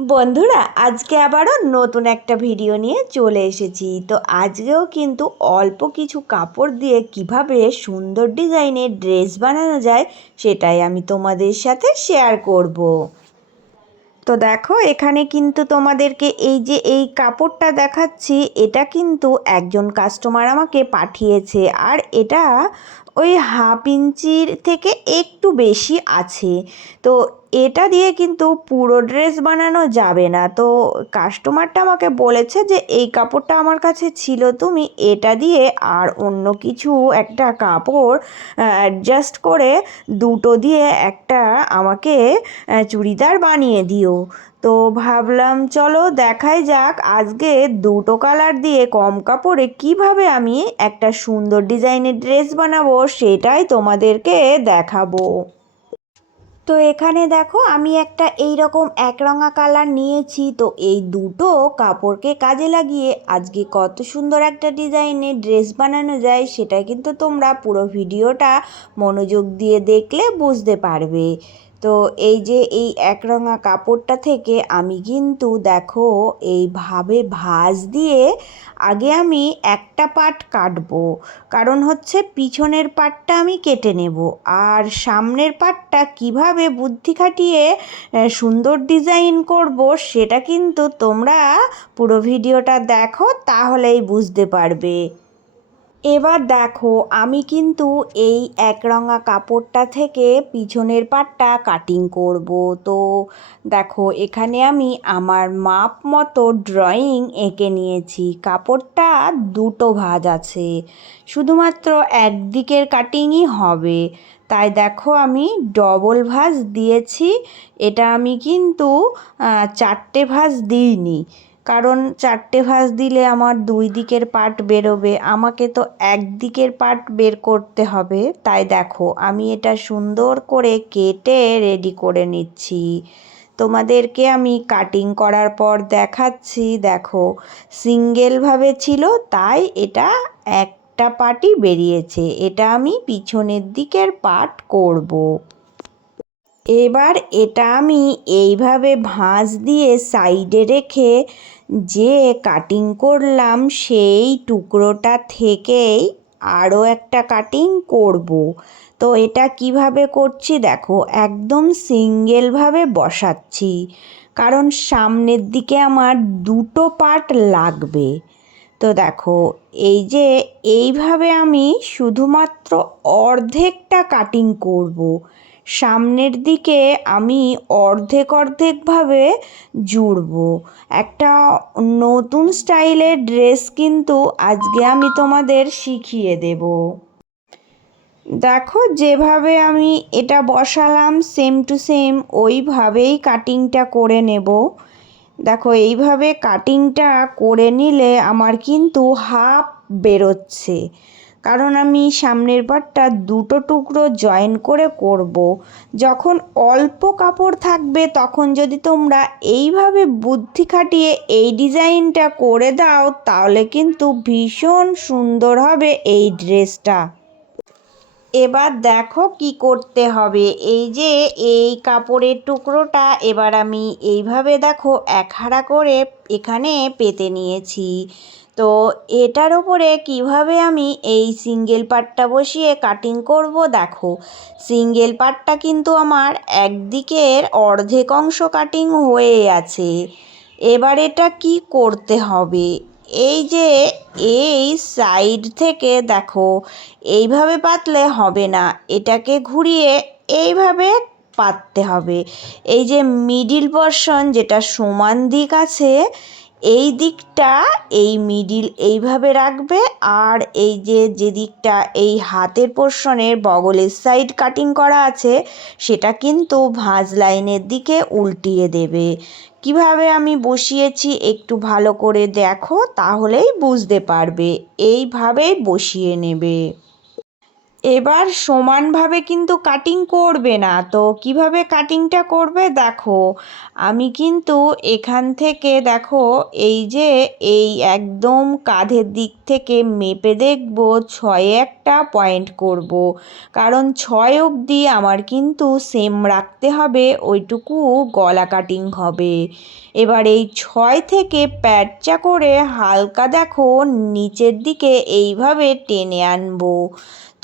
বন্ধুরা, আজকে আবারও নতুন একটা ভিডিও নিয়ে চলে এসেছি। তো আজকেও কিন্তু অল্প কিছু কাপড় দিয়ে কিভাবে সুন্দর ডিজাইনের ড্রেস বানানো যায় সেটাই আমি তোমাদের সাথে শেয়ার করব। তো দেখো, এখানে কিন্তু তোমাদেরকে এই কাপড়টা দেখাচ্ছি, এটা কিন্তু একজন কাস্টমার আমাকে পাঠিয়েছে। আর এটা ওই হাফ ইঞ্চির থেকে একটু বেশি আছে। তো এটা দিয়ে কিন্তু পুরো ড্রেস বানানো যাবে না। তো কাস্টমারটা আমাকে বলেছে যে এই কাপড়টা আমার কাছে ছিল, তুমি এটা দিয়ে আর অন্য কিছু একটা কাপড় অ্যাডজাস্ট করে দুটো দিয়ে একটা আমাকে চুড়িদার বানিয়ে দিও। তো ভাবলাম চলো দেখাই যাক আজকে দুটো কালার দিয়ে কম কাপড়ে কিভাবে আমি একটা সুন্দর ডিজাইনের ড্রেস বানাবো সেটাই তোমাদেরকে দেখাবো। তো এখানে দেখো, আমি একটা এইরকম একরঙা কালার নিয়েছি। তো এই দুটো কাপড়কে কাজে লাগিয়ে আজকে কত সুন্দর একটা ডিজাইনের ড্রেস বানানো যায় সেটা কিন্তু তোমরা পুরো ভিডিওটা মনোযোগ দিয়ে দেখলে বুঝতে পারবে। তো এই একরঙা কাপড়টা থেকে আমি কিন্তু দেখো এইভাবে ভাঁজ দিয়ে আগে আমি একটা পার্ট কাটবো, কারণ হচ্ছে পিছনের পার্টটা আমি কেটে নেব। আর সামনের পার্টটা কিভাবে বুদ্ধি খাটিয়ে সুন্দর ডিজাইন করব সেটা কিন্তু তোমরা পুরো ভিডিওটা দেখো, তাহলেই বুঝতে পারবে। এবার দেখো, আমি কিন্তু এই একরঙা কাপড়টা থেকে পিছনের পাটটা কাটিং করব। তো দেখো, এখানে আমি আমার মাপ মতো ড্রয়িং এঁকে নিয়েছি। কাপড়টা দুটো ভাঁজ আছে, শুধুমাত্র একদিকের কাটিংই হবে। তাই দেখো, আমি ডবল ভাঁজ দিয়েছি। এটা আমি কিন্তু চারটে ভাঁজ দিইনি, কারণ চারটে ভাঁজ দিলে আমার দুই দিকের পার্ট বেরোবে, আমাকে তো একদিকের পার্ট বের করতে হবে। তাই দেখো, আমি এটা সুন্দর করে কেটে রেডি করে নিচ্ছি। তোমাদেরকে আমি কাটিং করার পর দেখাচ্ছি। দেখো, সিঙ্গেলভাবে ছিল তাই এটা একটা পার্টই বেরিয়েছে। এটা আমি পিছনের দিকের পার্ট করব। এবার এটা আমি এইভাবে ভাঁজ দিয়ে সাইডে রেখে যে কাটিং করলাম সেই টুকরোটা থেকেই আরও একটা কাটিং করব। তো এটা কিভাবে করছি দেখো, একদম সিঙ্গেলভাবে বসাচ্ছি, কারণ সামনের দিকে আমার দুটো পার্ট লাগবে। তো দেখো, এইভাবে আমি শুধুমাত্র অর্ধেকটা কাটিং করব। সামনের দিকে আমি অর্ধেকভাবে জুড়ব। একটা নতুন স্টাইলের ড্রেস কিন্তু আজকে আমি তোমাদের শিখিয়ে দেব। দেখো, যেভাবে আমি এটা বসালাম সেম টু সেম ওইভাবেই কাটিংটা করে নেব। দেখো, এইভাবে কাটিংটা করে নিলে আমার কিন্তু হাফ বেরোচ্ছে, কারণ আমি সামনের পার্টটা দুটো টুকরো জয়েন করে করব। যখন অল্প কাপড় থাকবে তখন যদি তোমরা এইভাবে বুদ্ধি খাটিয়ে এই ডিজাইনটা করে দাও তাহলে কিন্তু ভীষণ সুন্দর হবে এই ড্রেসটা। এবার দেখো কি করতে হবে। এই কাপড়ের টুকরোটা এবার আমি এইভাবে দেখো একহারা করে এখানে পেতে নিয়েছি। তো এটার উপরে কিভাবে আমি এই সিঙ্গেল পার্টটা বসিয়ে কাটিং করব। দেখো, সিঙ্গেল পার্টটা কিন্তু আমার একদিকের অর্ধেক অংশ কাটিং হয়ে আছে। এবার এটা কি করতে হবে, এই সাইড থেকে দেখো এইভাবে পাতলে হবে না, এটাকে ঘুরিয়ে এইভাবে পাততে হবে। এই যে মিডিল পোরশন যেটা সমান দিক আছে, এই দিকটা এই মিডিল এইভাবে রাখবে। আর যে দিকটা এই হাতের পোরশনের বগলের সাইড কাটিং করা আছে সেটা কিন্তু ভাঁজ লাইনের দিকে উল্টিয়ে দেবে। কিভাবে আমি বসিয়েছি একটু ভালো করে দেখো, তাহলেই বুঝতে পারবে। এইভাবেই বসিয়ে নেবে। এবার সমানভাবে কিন্তু কাটিং করবে না, তো কিভাবে কাটিংটা করবে দেখো। আমি কিন্তু এখান থেকে দেখো এই একদম কাঁধের দিক থেকে মেপে দেখব 6 একটা পয়েন্ট করব, কারণ 6 অবধি আমার কিন্তু সেম রাখতে হবে, ওইটুকু গলা কাটিং হবে। এবার এই 6 থেকে প্যাঁচা করে হালকা দেখো নিচের দিকে এইভাবে টেনে আনবো।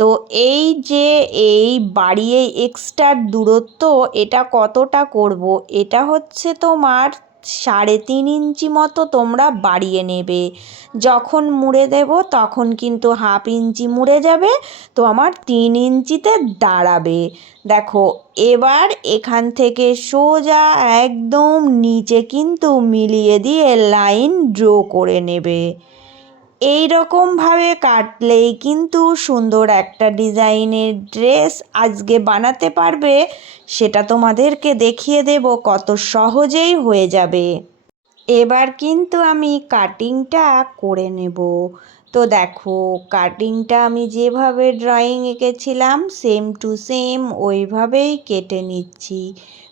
তো এই বাড়িয়ে এক্সট্রা দূরত্ব এটা কতটা করব, এটা হচ্ছে তোমার 3.5 ইঞ্চি মতো তোমরা বাড়িয়ে নেবে। যখন মুড়ে দেব তখন কিন্তু 1/2 ইঞ্চি মুড়ে যাবে, তো আমার 3 ইঞ্চিতে দাঁড়াবে। দেখো এবার এখান থেকে সোজা একদম নিচে কিন্তু মিলিয়ে দিয়ে লাইন ড্র করে নেবে। এই রকমভাবে কাটলেই কিন্তু সুন্দর একটা ডিজাইনের ড্রেস আজকে বানাতে পারবে, সেটা তোমাদেরকে দেখিয়ে দেব কত সহজেই হয়ে যাবে। এবার কিন্তু আমি কাটিংটা করে নেব। তো দেখো কাটিংটা আমি যেভাবে ড্রয়িং এঁকেছিলাম সেম টু সেম ওইভাবেই কেটে নিচ্ছি।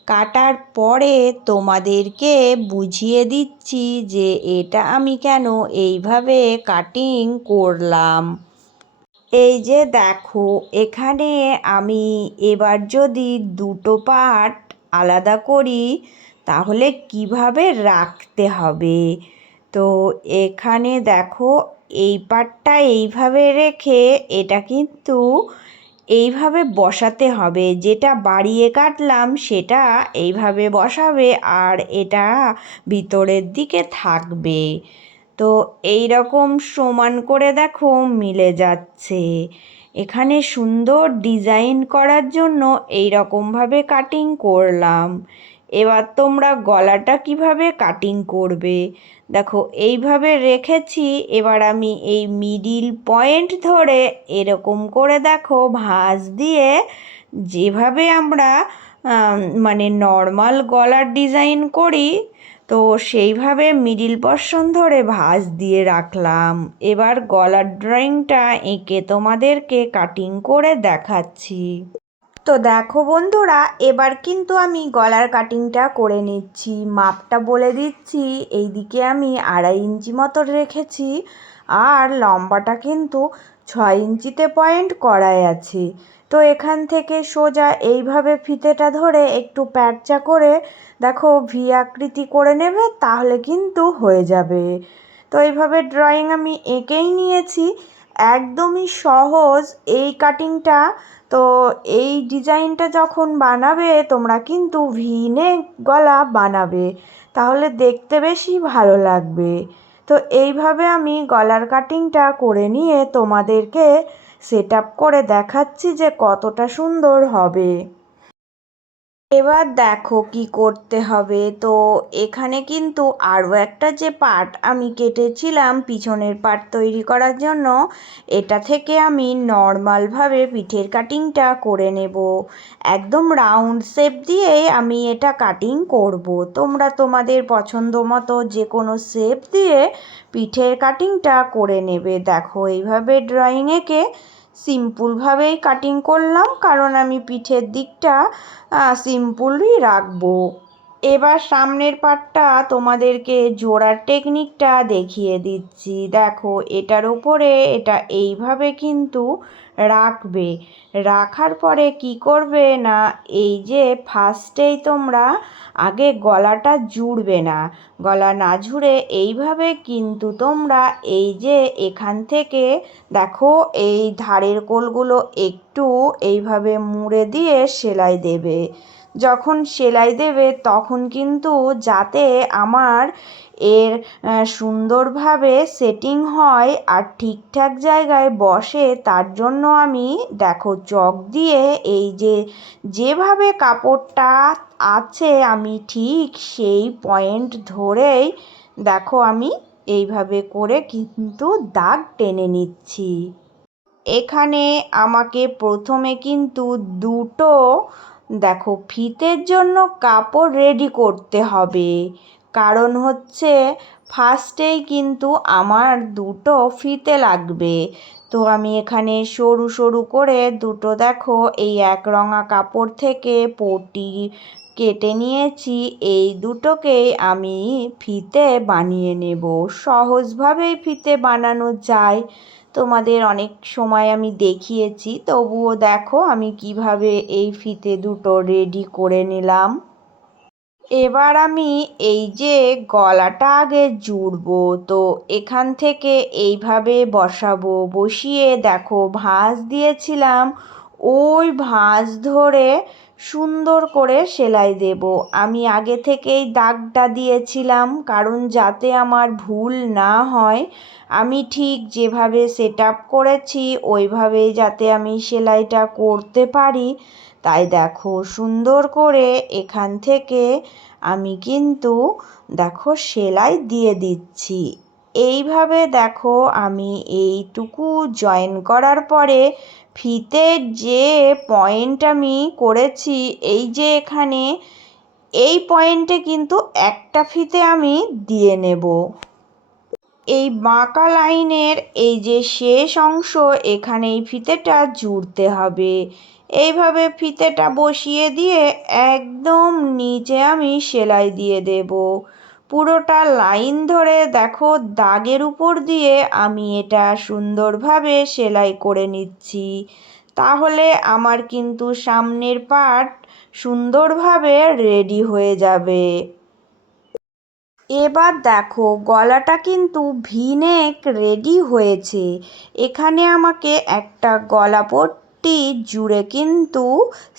কাটার পরে তোমাদেরকে বুঝিয়ে দিচ্ছি যে এটা আমি কেন এইভাবে কাটিং করলাম। এই যে দেখো এখানে আমি এবার যদি দুটো পার্ট আলাদা করি তাহলে কিভাবে রাখতে হবে। তো এখানে দেখো এই পার্টটা এইভাবে রেখে এটা কিন্তু এইভাবে বসাতে হবে, যেটা বাড়িয়ে কাটলাম সেটা এইভাবে বসাবে আর এটা ভিতরের দিকে থাকবে। তো এই রকম সমান করে দেখো মিলে যাচ্ছে। এখানে সুন্দর ডিজাইন করার জন্য এই রকমভাবে কাটিং করলাম। এবার তোমরা গলাটা কিভাবে কাটিং করবে দেখো এইভাবে রেখেছি। এবার আমি এই মিডিল পয়েন্ট ধরে এরকম করে দেখো ভাঁজ দিয়ে, যেভাবে আমরা মানে নর্মাল গলার ডিজাইন করি তো সেইভাবে মিডিল পোরশন ধরে ভাঁজ দিয়ে রাখলাম। এবার গলার ড্রয়িংটা এঁকে তোমাদেরকে কাটিং করে দেখাচ্ছি। তো দেখো বন্ধুরা এবার কিন্তু আমি গলার কাটিংটা করে নিচ্ছি। মাপটা বলে দিচ্ছি, এইদিকে আমি 2.5 ইঞ্চি মতো রেখেছি আর লম্বাটা কিন্তু 6 ইঞ্চিতে পয়েন্ট করাই আছে। তো এখান থেকে সোজা এইভাবে ফিতেটা ধরে একটু প্যাঁচা করে দেখো ভি আকৃতি করে নেবে, তাহলে কিন্তু হয়ে যাবে। তো এইভাবে ড্রয়িং আমি এঁকেই নিয়েছি, একদমই সহজ এই কাটিংটা। তো এই ডিজাইনটা যখন বানাবে তোমরা কিন্তু ভি নেক গলা বানাবে, তাহলে দেখতে বেশি ভালো লাগবে। তো এইভাবে আমি গলার কাটিংটা করে নিয়ে তোমাদেরকে সেট আপ করে দেখাচ্ছি যে কতটা সুন্দর হবে। এবার দেখো কি করতে হবে। তো এখানে কিন্তু আরও একটা যে পার্ট আমি কেটেছিলাম পিছনের পার্ট তৈরি করার জন্য, এটা থেকে আমি নর্মালভাবে পিঠের কাটিংটা করে নেব। একদম রাউন্ড শেপ দিয়ে আমি এটা কাটিং করব। তোমরা তোমাদের পছন্দ মতো যে কোনো শেপ দিয়ে পিঠের কাটিংটা করে নেবে। দেখো এইভাবে ড্রয়িং এঁকে সিম্পলভাবেই কাটিং করলাম, কারণ আমি পিঠের দিকটা সিম্পলই রাখবো। এবার সামনের পার্টটা তোমাদেরকে জোড়ার টেকনিকটা দেখিয়ে দিচ্ছি। দেখো এটার উপরে এটা এইভাবে কিন্তু রাখবে। রাখার পরে কি করবে না, এই যে ফার্স্টেই তোমরা আগে গলাটা জুড়বে না, গলা না জুড়ে এইভাবে কিন্তু তোমরা এই যে এখান থেকে দেখো এই ধারের কোলগুলো একটু এইভাবে মুড়ে দিয়ে সেলাই দেবে। যখন সেলাই দেবে তখন কিন্তু যাতে আমার এর সুন্দরভাবে সেটিং হয় আর ঠিকঠাক জায়গায় বসে, তার জন্য আমি দেখো চক দিয়ে এই যে যেভাবে কাপড়টা আছে আমি ঠিক সেই পয়েন্ট ধরেই দেখো আমি এইভাবে করে কিন্তু দাগ টেনে নিচ্ছি। এখানে আমাকে প্রথমে কিন্তু দুটো দেখো ফিতের জন্য কাপড় রেডি করতে হবে, কারণ হচ্ছে ফার্স্টেই কিন্তু আমার দুটো ফিতে লাগবে। তো আমি এখানে সরু সরু করে দুটো দেখো এই একরঙা কাপড় থেকে পট্টি কেটে নিয়েছি। এই দুটোকেই আমি ফিতে বানিয়ে নেব। সহজভাবেই ফিতে বানানো যায়, তোমাদের অনেক সময় আমি দেখিয়েছি, তবুও দেখো আমি কিভাবে এই ফিতে দুটো রেডি করে নিলাম। এবার আমি এই যে গলাটা আগে জুড়বো, তো এখান থেকে এইভাবে বসাবো। বসিয়ে দেখো ভাঁজ দিয়েছিলাম, ওই ভাঁজ ধরে সুন্দর করে সেলাই দেব। আমি আগে থেকেই দাগটা দিয়েছিলাম, কারণ যাতে আমার ভুল না হয়। আমি ঠিক যেভাবে সেট আপ করেছি ওইভাবেই যাতে আমি সেলাইটা করতে পারি, তাই দেখো সুন্দর করে এখান থেকে আমি কিন্তু দেখো সেলাই দিয়ে দিচ্ছি। এইভাবে দেখো আমি এইটুকু জয়েন করার পরে ফিতের যে পয়েন্ট আমি করেছি, এই যে এখানে এই পয়েন্টে কিন্তু একটা ফিতে আমি দিয়ে নেব। এই বাঁকা লাইনের এই যে শেষ অংশ, এখানে এই ফিতেটা জুড়তে হবে। এইভাবে ফিতেটা বসিয়ে দিয়ে একদম নিচে আমি সেলাই দিয়ে দেব। পুরোটা লাইন ধরে দেখো দাগের উপর দিয়ে আমি এটা সুন্দরভাবে সেলাই করে নিচ্ছি। তাহলে আমার কিন্তু সামনের পার্ট সুন্দরভাবে রেডি হয়ে যাবে। এবার দেখো গলাটা কিন্তু ভি-নেক রেডি হয়েছে। এখানে আমাকে একটা গলা পট্টি জুড়ে কিন্তু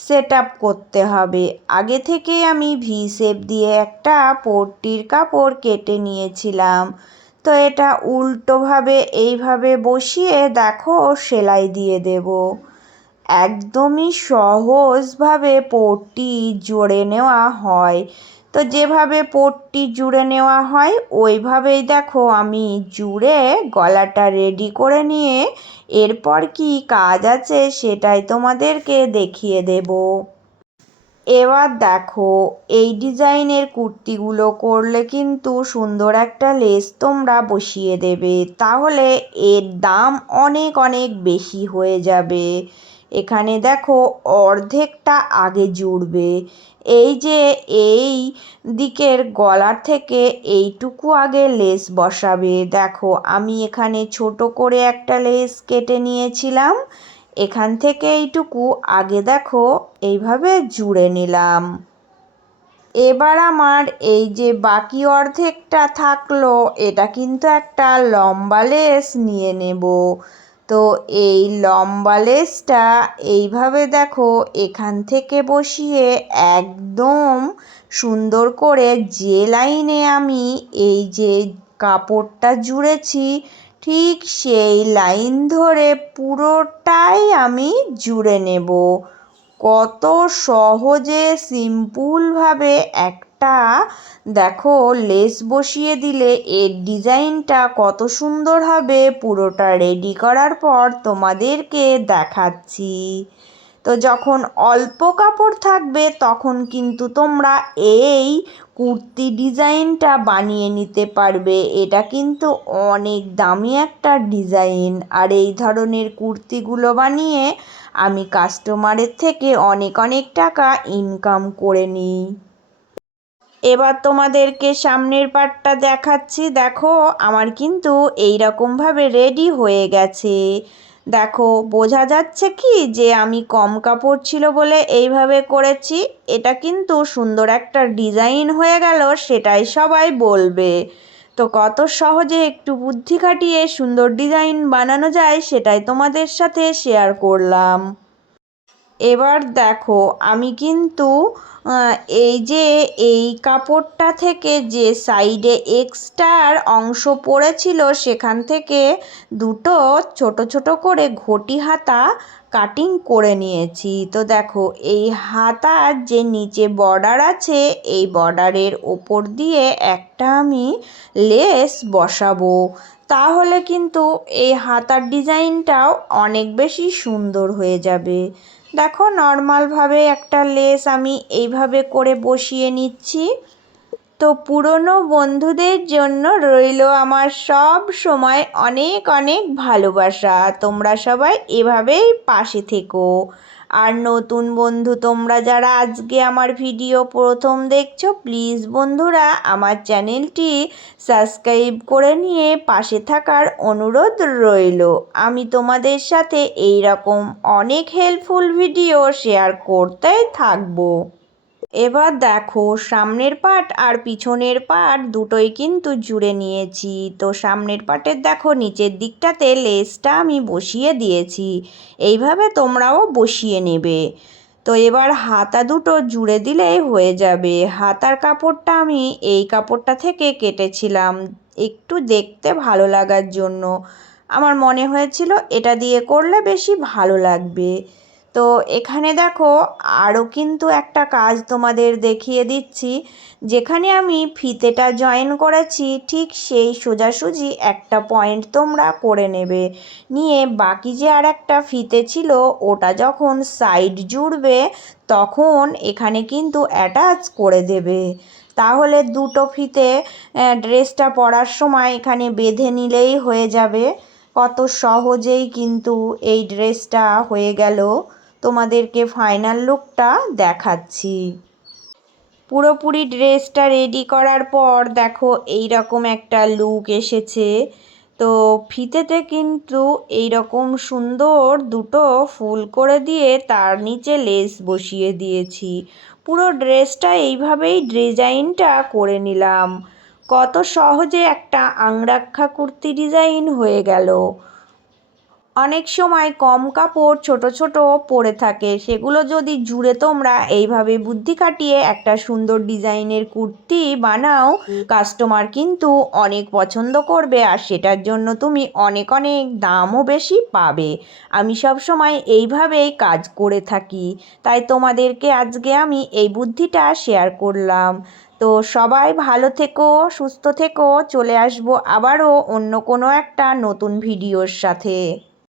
সেট আপ করতে হবে। আগে থেকে আমি ভি শেপ দিয়ে একটা পট্টির কাপড় কেটে নিয়েছিলাম। তো এটা উল্টোভাবে এইভাবে বসিয়ে দেখো সেলাই দিয়ে দেব। একদমই সহজভাবে পট্টি জুড়ে নেওয়া হয়। তো যেভাবে পট্টি জুড়ে নেওয়া হয় ওইভাবেই দেখো আমি জুড়ে গলাটা রেডি করে নিয়ে এরপর কি কাজ আছে সেটাই তোমাদেরকে দেখিয়ে দেব। এবার দেখো এই ডিজাইনের কুর্তিগুলো করলে কিন্তু সুন্দর একটা লেস তোমরা বসিয়ে দেবে, তাহলে এর দাম অনেক অনেক বেশি হয়ে যাবে। এখানে দেখো অর্ধেকটা আগে জুড়বে। এই যে এই দিকের গলার থেকে এইটুকু আগে লেস বসাবে। দেখো আমি এখানে ছোট করে একটা লেস কেটে নিয়েছিলাম, এখান থেকে এইটুকু আগে দেখো এইভাবে জুড়ে নিলাম। এবার আমার এই যে বাকি অর্ধেকটা থাকলো, এটা কিন্তু একটা লম্বা লেস নিয়ে নেব। তো এই লম্বা লেসটা এইভাবে দেখো এখান থেকে বসিয়ে একদম সুন্দর করে যে লাইনে আমি এই যে কাপড়টা জুড়েছি ঠিক সেই লাইন ধরে পুরোটাই আমি জুড়ে নেব। কত সহজে সিম্পলভাবে একটা দেখো লেস বসিয়ে দিলে এর ডিজাইনটা কত সুন্দর হবে। পুরোটা রেডি করার পর তোমাদেরকে দেখাচ্ছি। তো যখন অল্প কাপড় থাকবে তখন কিন্তু তোমরা এই কুর্তি ডিজাইনটা বানিয়ে নিতে পারবে। এটা কিন্তু অনেক দামি একটা ডিজাইন, আর এই ধরনের কুর্তিগুলো বানিয়ে আমি কাস্টমারের থেকে অনেক অনেক টাকা ইনকাম করে নিই। এবার তোমাদেরকে সামনের পার্টটা দেখাচ্ছি। দেখো আমার কিন্তু এই রকমভাবে রেডি হয়ে গেছে। দেখো বোঝা যাচ্ছে কি যে আমি কম কাপড় ছিল বলে এইভাবে করেছি। এটা কিন্তু সুন্দর একটা ডিজাইন হয়ে গেল, সেটাই সবাই বলবে। তো কত সহজে একটু বুদ্ধি খাটিয়ে সুন্দর ডিজাইন বানানো যায় সেটাই তোমাদের সাথে শেয়ার করলাম। এবার দেখো আমি কিন্তু এই যে এই কাপড়টা থেকে যে সাইডে এক্সট্রার অংশ পড়েছিল সেখান থেকে দুটো ছোট ছোট করে ঘটি হাতা কাটিং করে নিয়েছি। তো দেখো এই হাতার যে নিচে বর্ডার আছে এই বর্ডারের ওপর দিয়ে একটা আমি লেস বসাবো, তাহলে কিন্তু এই হাতার ডিজাইনটাও অনেক বেশি সুন্দর হয়ে যাবে। দেখো নর্মালভাবে একটা লেস আমি এইভাবে করে বসিয়ে নিচ্ছি। তো পুরনো বন্ধুদের জন্য রইল আমার সব সময় অনেক অনেক ভালোবাসা। তোমরা সবাই এভাবেই পাশে থেকো। আর নতুন বন্ধু তোমরা যারা আজকে আমার ভিডিও প্রথম দেখছো, প্লিজ বন্ধুরা আমার চ্যানেলটি সাবস্ক্রাইব করে নিয়ে পাশে থাকার অনুরোধ রইল। আমি তোমাদের সাথে এই রকম অনেক হেল্পফুল ভিডিও শেয়ার করতেই থাকবো। এবার দেখো, সামনের পার্ট আর পিছনের পার্ট দুটোই কিন্তু জুড়ে নিয়েছি। তো সামনের পার্টের দেখো নিচের দিকটাতে লেসটা আমি বসিয়ে দিয়েছি। এইভাবে তোমরাও বসিয়ে নেবে। তো এবার হাতা দুটো জুড়ে দিলেই হয়ে যাবে। হাতার কাপড়টা আমি এই কাপড়টা থেকে কেটেছিলাম একটু দেখতে ভালো লাগার জন্য। আমার মনে হয়েছিল এটা দিয়ে করলে বেশি ভালো লাগবে। তো এখানে দেখো আরও কিন্তু একটা কাজ তোমাদের দেখিয়ে দিচ্ছি। যেখানে আমি ফিতেটা জয়েন করেছি ঠিক সেই সোজাসুজি একটা পয়েন্ট তোমরা করে নেবে। নিয়ে বাকি যে আর একটা ফিতে ছিল ওটা যখন সাইড জুড়বে তখন এখানে কিন্তু অ্যাটাচ করে দেবে। তাহলে দুটো ফিতে ড্রেসটা পরার সময় এখানে বেঁধে নিলেই হয়ে যাবে। কত সহজেই কিন্তু এই ড্রেসটা হয়ে গেল। তোমাদেরকে ফাইনাল লুকটা দেখাচ্ছি। পুরোপুরি ড্রেসটা রেডি করার পর দেখো এই রকম একটা লুক এসেছে। তো ফিতেতে কিন্তু এই রকম সুন্দর দুটো ফুল করে দিয়ে তার নিচে লেস বসিয়ে দিয়েছি। পুরো ড্রেসটা এইভাবেই ডিজাইনটা করে নিলাম। কত সহজে একটা আংরাক্ষা কুর্তি ডিজাইন হয়ে গেল। অনেক সময় কম কাপড় ছোট ছোট পড়ে থাকে, সেগুলো যদি জুড়ে তোমরা এইভাবে বুদ্ধি খাটিয়ে একটা সুন্দর ডিজাইনের কুর্তি বানাও, কাস্টমার কিন্তু অনেক পছন্দ করবে আর সেটার জন্য তুমি অনেক অনেক দামও বেশি পাবে। আমি সব সময় এইভাবেই কাজ করে থাকি, তাই তোমাদেরকে আজকে আমি এই বুদ্ধিটা শেয়ার করলাম। তো সবাই ভালো থেকো, সুস্থ থেকো। চলে আসবো আবারও অন্য কোনো একটা নতুন ভিডিওর সাথে।